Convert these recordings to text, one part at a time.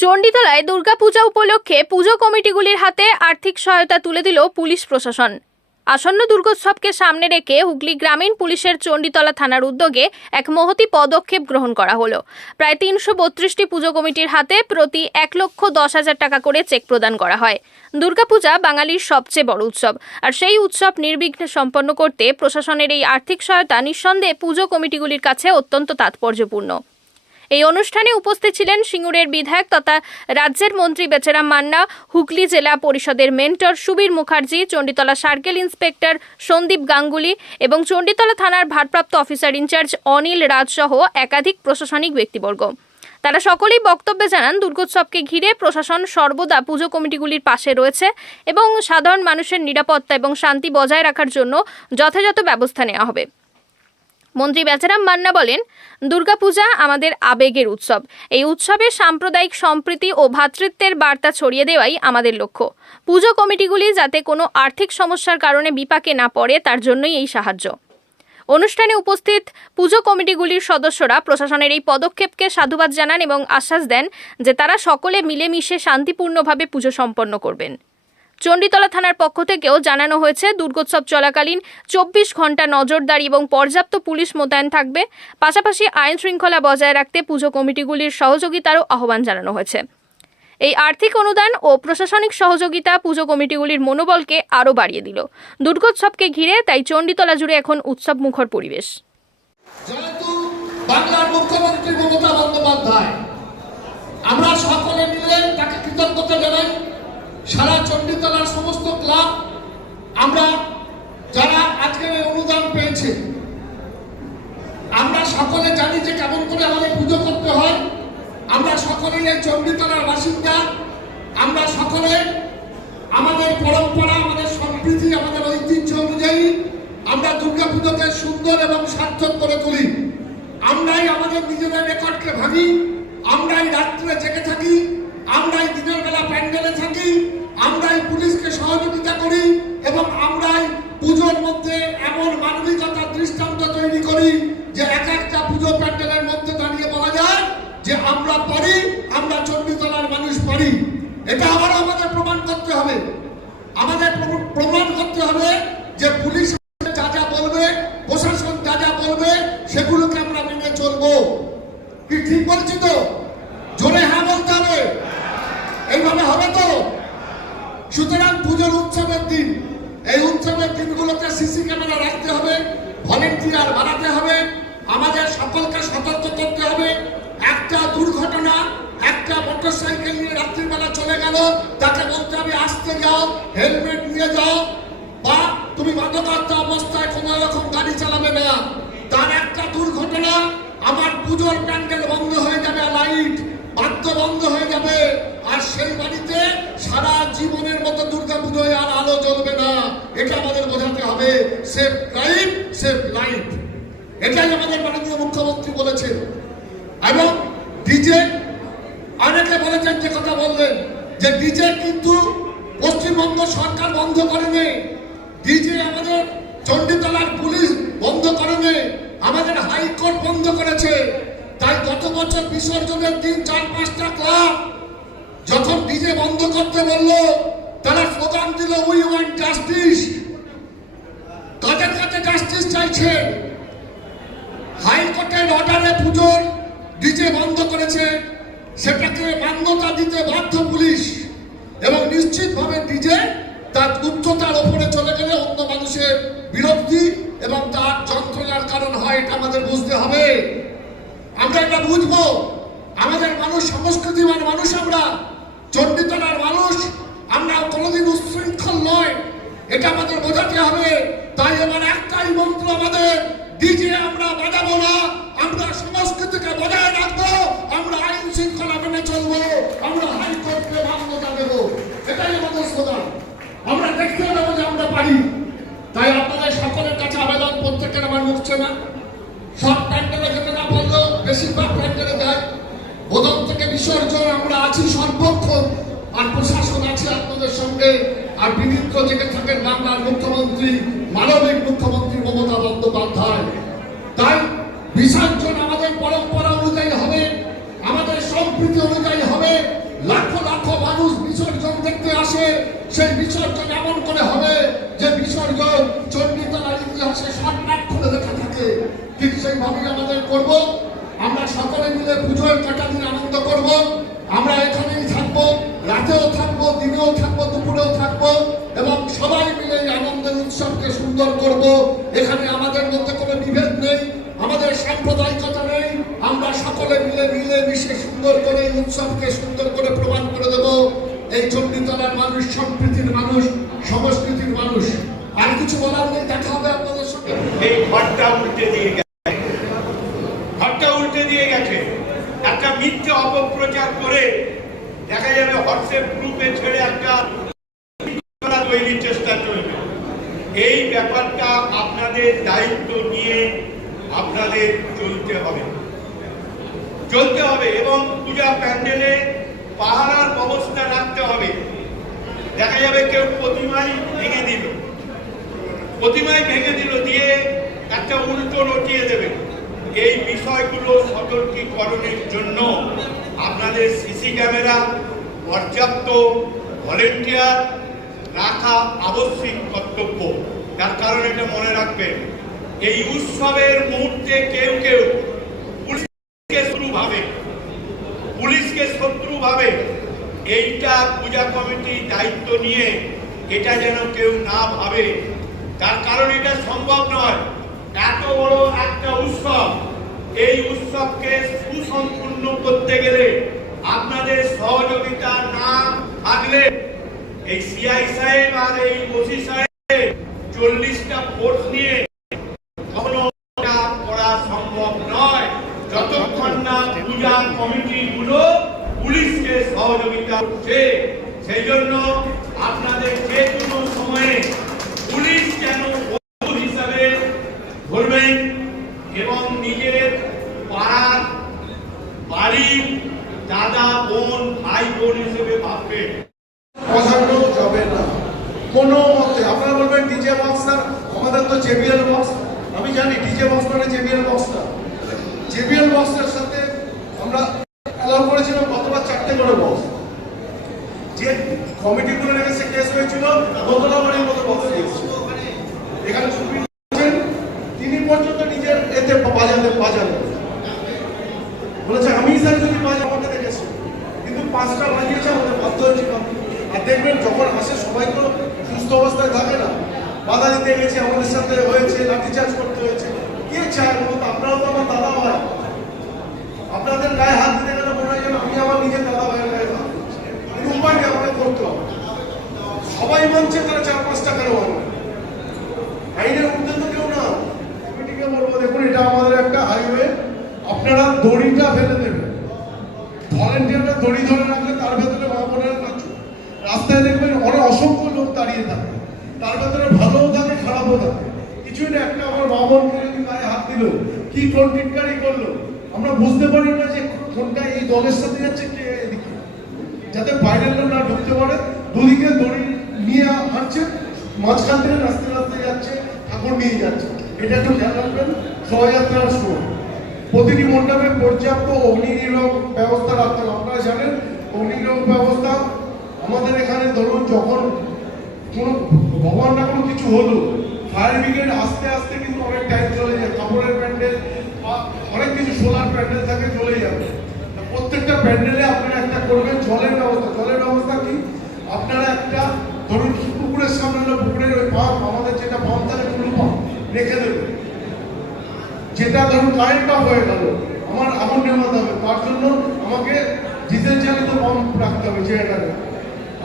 চণ্ডীতলায় দুর্গাপূজা উপলক্ষে পুজো কমিটিগুলির হাতে আর্থিক সহায়তা তুলে দিল পুলিশ প্রশাসন। আসন্ন দুর্গোৎসবকে সামনে রেখে হুগলি গ্রামীণ পুলিশের চণ্ডীতলা থানার উদ্যোগে এক মহতি পদক্ষেপ গ্রহণ করা হলো। প্রায় তিনশো বত্রিশটি পুজো কমিটির হাতে প্রতি এক লক্ষ দশ হাজার টাকা করে চেক প্রদান করা হয়। দুর্গাপূজা বাঙালির সবচেয়ে বড় উৎসব। আর সেই উৎসব নির্বিঘ্নে সম্পন্ন করতে প্রশাসনের এই আর্থিক সহায়তা নিঃসন্দেহে পুজো কমিটিগুলির কাছে অত্যন্ত তাৎপর্যপূর্ণ। এই অনুষ্ঠানে উপস্থিত ছিলেন সিঙ্গুরের বিধায়ক তথা রাজ্যের মন্ত্রী বেচারাম মান্না, হুগলি জেলা পরিষদের mentor Subir Mukherjee, Chanditala circle inspector Sandip Ganguly এবং চণ্ডীতলা থানার ভারপ্রাপ্ত অফিসার ইনচার্জ অনিল রাজ সহ একাধিক প্রশাসনিক ব্যক্তিবর্গ। তারা সকলেই বক্তব্যে জানান, দুর্গোৎসবকে ঘিরে প্রশাসন সর্বদা পুজো কমিটিগুলির পাশে রয়েছে এবং সাধারণ মানুষের নিরাপত্তা এবং শান্তি বজায় রাখার জন্য যথাযথ ব্যবস্থা নেওয়া হবে। মন্ত্রী বেচারাম মান্না বলেন, দুর্গাপূজা আমাদের আবেগের উৎসব। এই উৎসবে সাম্প্রদায়িক সম্প্রীতি ও ভ্রাতৃত্বের বার্তা ছড়িয়ে দেওয়াই আমাদের লক্ষ্য। পুজো কমিটিগুলি যাতে কোনো আর্থিক সমস্যার কারণে বিপাকে না পড়ে, তার জন্যই এই সাহায্য। অনুষ্ঠানে উপস্থিত পুজো কমিটিগুলির সদস্যরা প্রশাসনের এই পদক্ষেপকে সাধুবাদ জানান এবং আশ্বাস দেন যে তারা সকলে মিলেমিশে শান্তিপূর্ণভাবে পুজো সম্পন্ন করবেন। চণ্ডীতলা থানার পক্ষ থেকেও জানানো হয়েছে, দুর্গোৎসব চলাকালীন চব্বিশ ঘণ্টা নজরদারি এবং পর্যাপ্ত পুলিশ মোতায়েন থাকবে। পাশাপাশি আইন শৃঙ্খলা বজায় রাখতে পুজো কমিটিগুলির সহযোগিতারও আহ্বান জানানো হয়েছে। এই আর্থিক অনুদান ও প্রশাসনিক সহযোগিতা পুজো কমিটিগুলির মনোবলকে আরও বাড়িয়ে দিল। দুর্গোৎসবকে ঘিরে তাই চণ্ডীতলা জুড়ে এখন উৎসব মুখর পরিবেশ বাংলার মুখ্যমন্ত্রী মমতা বন্দ্যোপাধ্যায়, আমরা সকলে মিলে তাকে কৃতজ্ঞতা জানাই। সারা চণ্ডীতলার সমস্ত ক্লাব, আমরা যারা আজকে অনুদান পেয়েছে, আমরা সকলে জানি যে কেমন করে আমাদের পুজো করতে হয়। আমরা সকলেই এই চণ্ডীতলার বাসিন্দা। আমরা সকলে আমাদের পরম্পরা, আমাদের সম্প্রীতি, আমাদের ঐতিহ্য অনুযায়ী আমরা দুর্গা পুজোকে সুন্দর এবং সার্থক করে তুলি। আমরাই আমাদের নিজেদের রেকর্ডকে ভাঙি, আমরাই রাত্রে জেগে থাকি, আমরাই দিনের বেলা প্যান্ডেলে থাকি আমরাই পুলিশকে সহযোগিতা করি এবং আমরাই পুজোর মধ্যে এমন মানবিকতার দৃষ্টান্ত তৈরি করি যে এক একটা পুজো প্যান্ডেলের মধ্যে দাঁড়িয়ে বলা যায় যে আমরা পারি আমরা চণ্ডীতলার মানুষ পারি এটা আবার আমাদের প্রমাণ করতে হবে। আমাদের প্র- প্রমাণ করতে হবে যে পুলিশ যা যা বলবে প্রশাসন যা যা বলবে সেগুলোকে আমরা মেনে চলবো কি ঠিক বলছি তো জোরে হ্যাঁ বলতে হবে এইভাবে হবে তো সুতরাং পুজোর উৎসবের দিন এই উৎসবের দিনগুলোতে সিসি ক্যামেরা রাখতে হবে ভলেন্টিয়ার বাড়াতে হবে আমাদের সকলকে সতর্ক করতে হবে একটা দুর্ঘটনা একটা মোটরসাইকেল নিয়ে রাত্রিবেলা চলে গেল? তাকে বলতে হবে আসতে যাও, হেলমেট নিয়ে যাও। বা তুমি মাদকাত্ম অবস্থায় কোনো রকম গাড়ি চালাবে না। তার একটা দুর্ঘটনা, আমার পুজোর প্যান্ডেল বন্ধ হয়ে যাবে, লাইট বাদ্য বন্ধ হয়ে যাবে। আর সেই বাড়িতে সারা জীবনের মতো দুর্গা পুজোয় আর আলো জ্বলবে না। এটা আমাদের বোঝাতে হবে। Safe life safe life. এটাই আমাদের মাননীয় মুখ্যমন্ত্রী বলেছেন এবং ডিজে বলেছেন যে কথা বললেন, যে ডিজে কিন্তু পশ্চিমবঙ্গ সরকার বন্ধ করেনি। ডিজে আমাদের চণ্ডীতলার পুলিশ বন্ধ করেনি, আমাদের হাইকোর্ট বন্ধ করেছে। তাই গত বছর বিসর্জনের দিন চার পাঁচটা ক্লাব যখন ডিজে বন্ধ করতে বলল, তারা স্লোগান দিল উই ওয়ান্ট জাস্টিস কাদের কাছে জাস্টিস চাইছে হাইকোর্টের অর্ডারে পুজোর ডিজে বন্ধ করেছে। সেটাকে মান্যতা দিতে বাধ্য পুলিশ এবং নিশ্চিতভাবে ডিজে তার উচ্চতার ওপরে চলে গেলে অন্য মানুষের বিরক্তি এবং তার যন্ত্রণার কারণ হয়, এটা আমাদের বুঝতে হবে। আমরা এটা বুঝব। আমাদের মানুষ সংস্কৃতিবান মানুষ আমরা চণ্ডীতলার মানুষ, আমরা কোনোদিন উচ্ছৃঙ্খল নয়, এটা আমাদের বোঝাতে হবে। তাই এবার একটাই মন্ত্র আমাদের, ডিজে আমরা বাজাবো না আমরা সংস্কৃতিকে বজায় রাখব আমরা আইন শৃঙ্খলা মেনে চলবো আমরা হাইকোর্টকে মান্যতা দেবো এটাই আমাদের স্লোগান আমরা দেখতে দেবো যে আমরা পারি। তাই আপনাদের সকলের কাছে আবেদন প্রত্যেকের আমার মুখছে না সব প্যান্ডেলে যেতে না পারলেও বেশিরভাগ প্যান্ডেলে দেয় বোধন থেকে বিসর্জন আমরা আছি সর্বক্ষণ আর প্রশাসন আছে আপনাদের সঙ্গে। আর বিনিত্র জেগে থাকেন বাংলার মুখ্যমন্ত্রী, মানবিক মুখ্যমন্ত্রী মমতা বন্দ্যোপাধ্যায়। তাই বিসর্জন আমাদের পরম্পরা অনুযায়ী হবে আমাদের সম্প্রীতি অনুযায়ী হবে মানুষ বিসর্জন দেখতে আসে, সেই বিসর্জন এমন করে হবে? যে বিসর্জন চণ্ডীতলার ইতিহাসে সম্রাট করে রেখে থাকে। ঠিক সেইভাবেই আমাদের করব। আমরা সকলে মিলে পুজোর কাটা দিন আনন্দ করব। আমরা এখানেই থাকব, রাতেও থাকব, দিনেও থাকব, দুপুরেও থাকব এবং সবাই মিলে এই আনন্দের উৎসবকে সুন্দর করব। এখানে আমাদের মধ্যে কোনো বিভেদ নেই, আমাদের সাম্প্রদায়িকতা নেই। আমরা সকলে মিলে মিলে মিশে সুন্দর করে এই উৎসবকে সুন্দর করে প্রমাণ করে দেব। এই চণ্ডীতলার মানুষ, সম্প্রীতির মানুষ, সংস্কৃতির মানুষ। আর কিছু বলার নেই, দেখা হবে আপনাদের সঙ্গে। এই ঘরটা উল্টে দিয়ে গেছে। ঘরটা উল্টে দিয়ে গেছে। একটা মিথ্যে অপপ্রচার করে দেখা যাবে হোয়াটসঅ্যাপ গ্রুপে ছেড়ে একটা তৈরির চেষ্টা চলবে। এই ব্যাপারটা আপনাদের দায়িত্ব নিয়ে আপনাদের চলতে হবে। চলতে হবে এবং পূজা প্যান্ডেলে পাহারার ব্যবস্থা রাখতে হবে। দেখা যাবে কেউ প্রতিমাই ভেঙে দিল। প্রতিমায় ভেঙে দিল দিয়ে একটা উল্টো রটিয়ে দেবে। এই বিষয়গুলো সতর্কীকরণের জন্য আপনাদের সিসি ক্যামেরা, পর্যাপ্ত ভলেন্টিয়ার রাখা আবশ্যিক কর্তব্য। তার কারণ এটা মনে রাখবেন। এই উৎসবের মুহূর্তে কেউ কেউ পুলিশকে শুরু ভাবে পুলিশকে শত্রু ভাবে এইটা পূজা কমিটি দায়িত্ব নিয়ে এটা যেন কেউ না ভাবে। তার কারণ এটা সম্ভব নয়। এত বড় একটা উৎসব। এই উৎসবকে সুসম্পূর্ণ করতে গেলে আপনাদের সহযোগিতা না থাকলে এই সিআই সাহেব আর এই ওসি সাহেব চল্লিশটা ফোর্স নিয়ে কখনো এটা করা সম্ভব নয় যতক্ষণ না পূজা কমিটিগুলো পুলিশকে সহযোগিতা করছে। সেই জন্য আপনাদের যে কোনো সময়ে পুলিশ যেন হিসাবে ধরবেন এবং নিজের পাড়ার বাড়ির দাদা, বোন, ভাই, বোন হিসেবে ভাববেন। না। কোনো মতে আপনারা বলবেন ডিজে বক্স। আমি জানি ডিজে বক্স মানে জেবিএল বক্স না জেবিএল বক্সের সাথে আমরা অ্যালাউ করেছিলাম গতবার চারটে করে বক্স যে কমিটিগুলো রেখেছে কেস হয়েছিল দোতলা বাড়ির মতো বক্স দিয়েছে এখানে সুপ্রিম কোর্ট তিনি পর্যন্ত নিজের এতে বাজাতে বাজানো বলেছে আমি স্যার যদি বাজে আমাকে দেখেছি কিন্তু পাঁচটা বাজিয়েছে আমাদের বাধ্য হয়েছিলাম আর দেখবেন, যখন আসে, সবাই তো সুস্থ অবস্থায় থাকে না। বাধা দিতে গেছে, আমাদের সাথে হয়েছে, লাঠিচার্জ করতে হয়েছে। কে চায় বলুন তো? আপনারাও তো আমার দাদা ভাই। আপনাদের গায়ে হাত দিতে গেলে মনে হয় আমি আমার নিজের দাদা ভাইয়ের গায়ে হাত উপায় নেই আমাকে করতে হবে। সবাই মানছে তারা চার পাঁচটা কেন মানবে আইনের মধ্যে তো কেউ না। কমিটিকে বলব, দেখুন, এটা আমাদের একটা হাইওয়ে আপনারা দড়িটা ফেলে দেবেন। ভলেন্টিয়াররা দড়ি ধরে রাখলে তার ভেতরে মা বোনেরা নাচুক রাস্তায় দেখবেন অনেক অসংখ্য লোক দাঁড়িয়ে থাকে। তার ভেতরে ভালোও থাকে, খারাপও থাকে। কিছুই না, একটা আমার মা বোনকে গায়ে হাত দিল। কি কোন টিটকারি করল? আমরা বুঝতে পারি না যে কোনটা এই দলের সাথে যাচ্ছে, কে এদিকে। যাতে বাইরের লোক না ঢুকতে পারে। দুদিকে দড়ি নিয়ে হাঁটছে, মাঝখান থেকে রাস্তে রাস্তে যাচ্ছে, ঠাকুর নিয়ে যাচ্ছে। এটা একটু খেয়াল রাখবেন। শোভাযাত্রার সময়। প্রতিটি মণ্ডপে পর্যাপ্ত অগ্নিনির্বাহ ব্যবস্থা রাখতে হবে। আপনারা জানেন অগ্নিনির্বাহ ব্যবস্থা আমাদের এখানে ধরুন যখন কোনো ভগবান না কোনো কিছু হলো, ফায়ার ব্রিগেড আস্তে আস্তে কিন্তু অনেক টাইম চলে যায়, কাপড়ের প্যান্ডেল অনেক কিছু সোলার প্যান্ডেল থাকে চলে যাবে। প্রত্যেকটা প্যান্ডেলে আপনারা একটা করবেন, জলের ব্যবস্থা। জলের ব্যবস্থা কি আপনারা একটা ধরুন পুকুরের সামনে হলো পুকুরের ওই পাম্প আমাদের যেটা পাম্প থাকে ফুল পাম্প রেখে দেবেন যেটা ধরুন কারেন্ট হয়ে গেল, আমার আগুন নেমাতে হবে, তার জন্য আমাকে ডিজেল চালিত পাম্প রাখতে হবে জেনারেটারে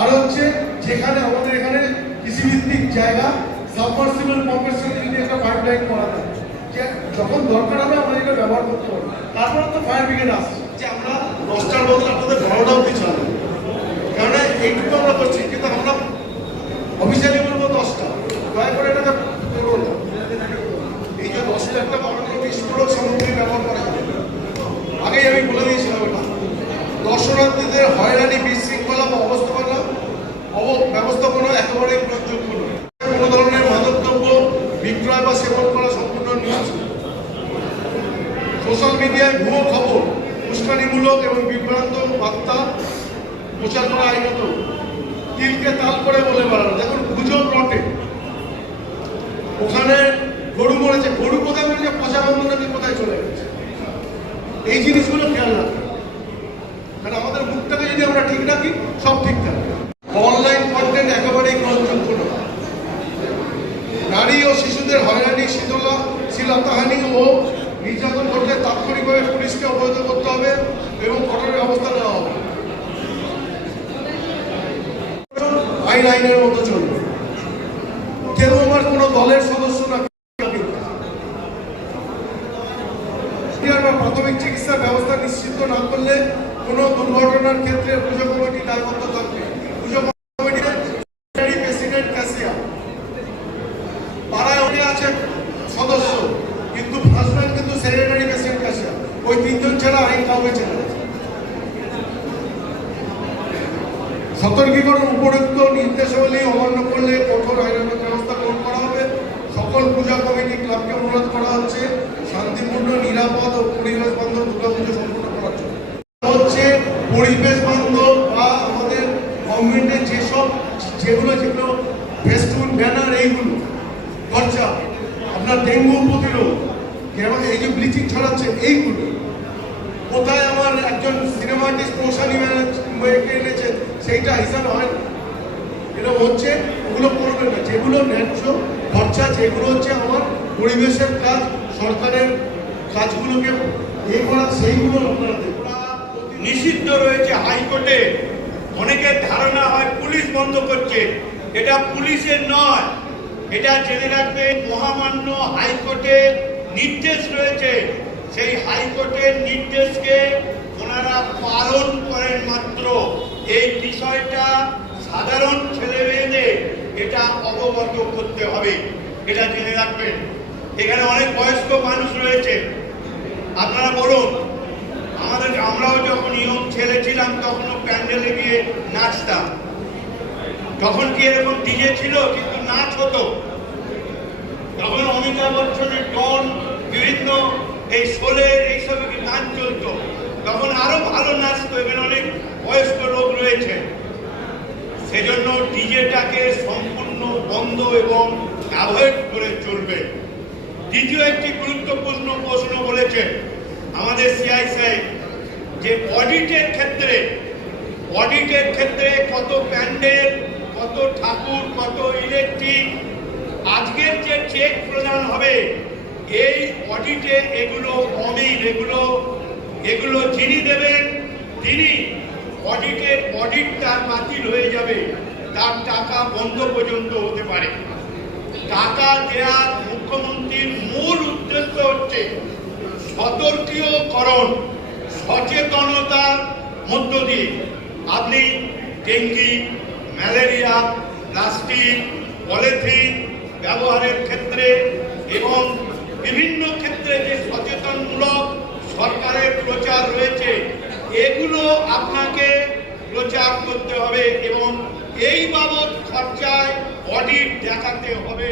আর হচ্ছে যেখানে আমাদের এখানে কৃষিভিত্তিক জায়গা সাবমার্সিবল পাম্পের সাথে যদি একটা পাইপ লাইন করা যায় যে যখন দরকার হবে আমরা এটা ব্যবহার করতে পারব তারপরে তো ফায়ার ব্রিগেড আসছে। যে আমরা দশটার বদলে আপনাদের বারোটা অব্দি চালাবো কারণ এইটুকু আমরা করছি, কিন্তু আমরা অফিসিয়ালি বলব দশটা। দয়া করে এটা করব না এই যে দশ লাখ টাকা বাড়ানো বিস্ফোরক সামগ্রী ব্যবহার করা হবে। আগেই আমি বলে দিয়েছিলাম এটা। দর্শনার্থীদের হয়রানি বিশৃঙ্খলা বা অবস্থাপনা অব- ব্যবস্থাপনা একেবারেই প্রয়োগযোগ্য নয়। কোনো ধরনের মাদকদ্রব্য বিক্রয় বা সেবন করা সম্পূর্ণ নিউজ সোশ্যাল মিডিয়ায় ভুয়ো খবর, উস্কানিমূলক এবং বিভ্রান্ত বার্তা প্রচার করা আইনত। তিলকে তাল করে বলে বেড়ানো। দেখুন, গুজব প্লটে ওখানে গরু মরেছে, গরু পচা বন্ধ কোথায় চলে গেছে? এই জিনিসগুলো খেয়াল হবে। কারণ আমাদের মুখটাকে যদি আমরা ঠিক রাখি সব ঠিক থাকবে অনলাইন কন্টেন্ট একেবারেই গ্রহণযোগ্য নয় নারী ও শিশুদের হয়রানি শীতলা শিলতাহানি ও নির্যাতন ঘটলে তাৎক্ষণিকভাবে পুলিশকে অবহিত করতে হবে এবং কঠোর ব্যবস্থা নেওয়া হবে আইন আইনের মতো চলবে কেউ আমার কোনো দলের সদস্য না ক্লিয়ার বা প্রাথমিক চিকিৎসা ব্যবস্থা নিশ্চিত না করলে কোনো দুর্ঘটনার ক্ষেত্রে পুজো কমিটি দায়বদ্ধ থাকবে। পুজো কমিটির প্রেসিডেন্ট ক্যাসিয়া পাড়ায় অনেক আছে সদস্য, কিন্তু হাজব্যান্ড কিন্তু সেক্রেটারি প্রেসিডেন্ট ক্যাসিয়া ওই তিনজন ছাড়া আইন কাউকে চেনে সতর্কীকরণ উপরোক্ত নির্দেশাবলী অমান্য করলে কঠোর আইনানুগ ব্যবস্থা গ্রহণ করা হবে। সকল পূজা কমিটি ক্লাবকে অনুরোধ করা হচ্ছে। শান্তিপূর্ণ, নিরাপদ ও পরিবেশ বান্ধব দুর্গাপুজো সম্পন্ন করার জন্য। হচ্ছে পরিবেশ বান্ধব বা আমাদের গভর্নমেন্টের যেসব যেগুলো যেগুলো ফেস্টুন ব্যানার এইগুলো খরচা আপনার ডেঙ্গু প্রতিরোধ যেমন এই যে ব্লিচিং ছড়াচ্ছে এইগুলো কোথায় আমার একজন সিনেমা আর্টিস্ট মৌসানি এঁকে এনেছে সেইটা হিসাবে হয় না। এরকম হচ্ছে ওগুলো করবে না যেগুলো ন্যায্য যেগুলো হচ্ছে আমার পরিবেশের কাজ, সরকারের কাজগুলোকে এ করা, সেইগুলো আপনারা দেখুন। নিষিদ্ধ রয়েছে হাইকোর্টে। অনেকের ধারণা হয় পুলিশ বন্ধ করছে। এটা পুলিশের নয়, এটা জেনে রাখবে মহামান্য হাইকোর্টের নির্দেশ রয়েছে। সেই হাইকোর্টের নির্দেশকে ওনারা পালন করেন মাত্র। এই বিষয়টা সাধারণ ছেলে মেয়েদের এটা অবগত করতে হবে। এটা জেনে রাখবেন। এখানে অনেক বয়স্ক মানুষ রয়েছে। আপনারা বলুন, আমাদের আমরাও যখন ইয়ং ছেলে ছিলাম, তখনও প্যান্ডেলে গিয়ে নাচতাম। তখন কি এরকম ডিজে ছিল? কিন্তু নাচ হতো। তখন অমিতাভ বচ্চনের ডন বিভিন্ন এই শোলের এইসব নাচ চলতো। তখন আরও ভালো নাচতো এখানে অনেক বয়স্ক লোক রয়েছে। সেজন্য ডিজেটাকে সম্পূর্ণ বন্ধ এবং অ্যাভয়েড করে চলবে। দ্বিতীয় একটি গুরুত্বপূর্ণ প্রশ্ন বলেছেন আমাদের সিআই যে অডিটের ক্ষেত্রে অডিটের ক্ষেত্রে কত প্যান্ডেল, কত ঠাকুর, কত ইলেকট্রিক আজকের যে চেক প্রদান হবে, এই অডিটে এগুলো অমিল, এগুলো এগুলো যিনি দেবেন, তিনি অডিটের অডিট তার বাতিল হয়ে যাবে, তার টাকা বন্ধ পর্যন্ত হতে পারে। টাকা দেওয়ার মুখ্যমন্ত্রীর মূল উদ্দেশ্য হচ্ছে সতর্কীয়করণ, সচেতনতার মধ্য দিয়ে। আপনি ডেঙ্গি, ম্যালেরিয়া, প্লাস্টিক, পলিথিন ব্যবহারের ক্ষেত্রে এবং বিভিন্ন ক্ষেত্রে যে সচেতনমূলক সরকারের প্রচার রয়েছে, এগুলো আপনাকে প্রচার করতে হবে এবং এই বাবদ খরচায় অডিট দেখাতে হবে।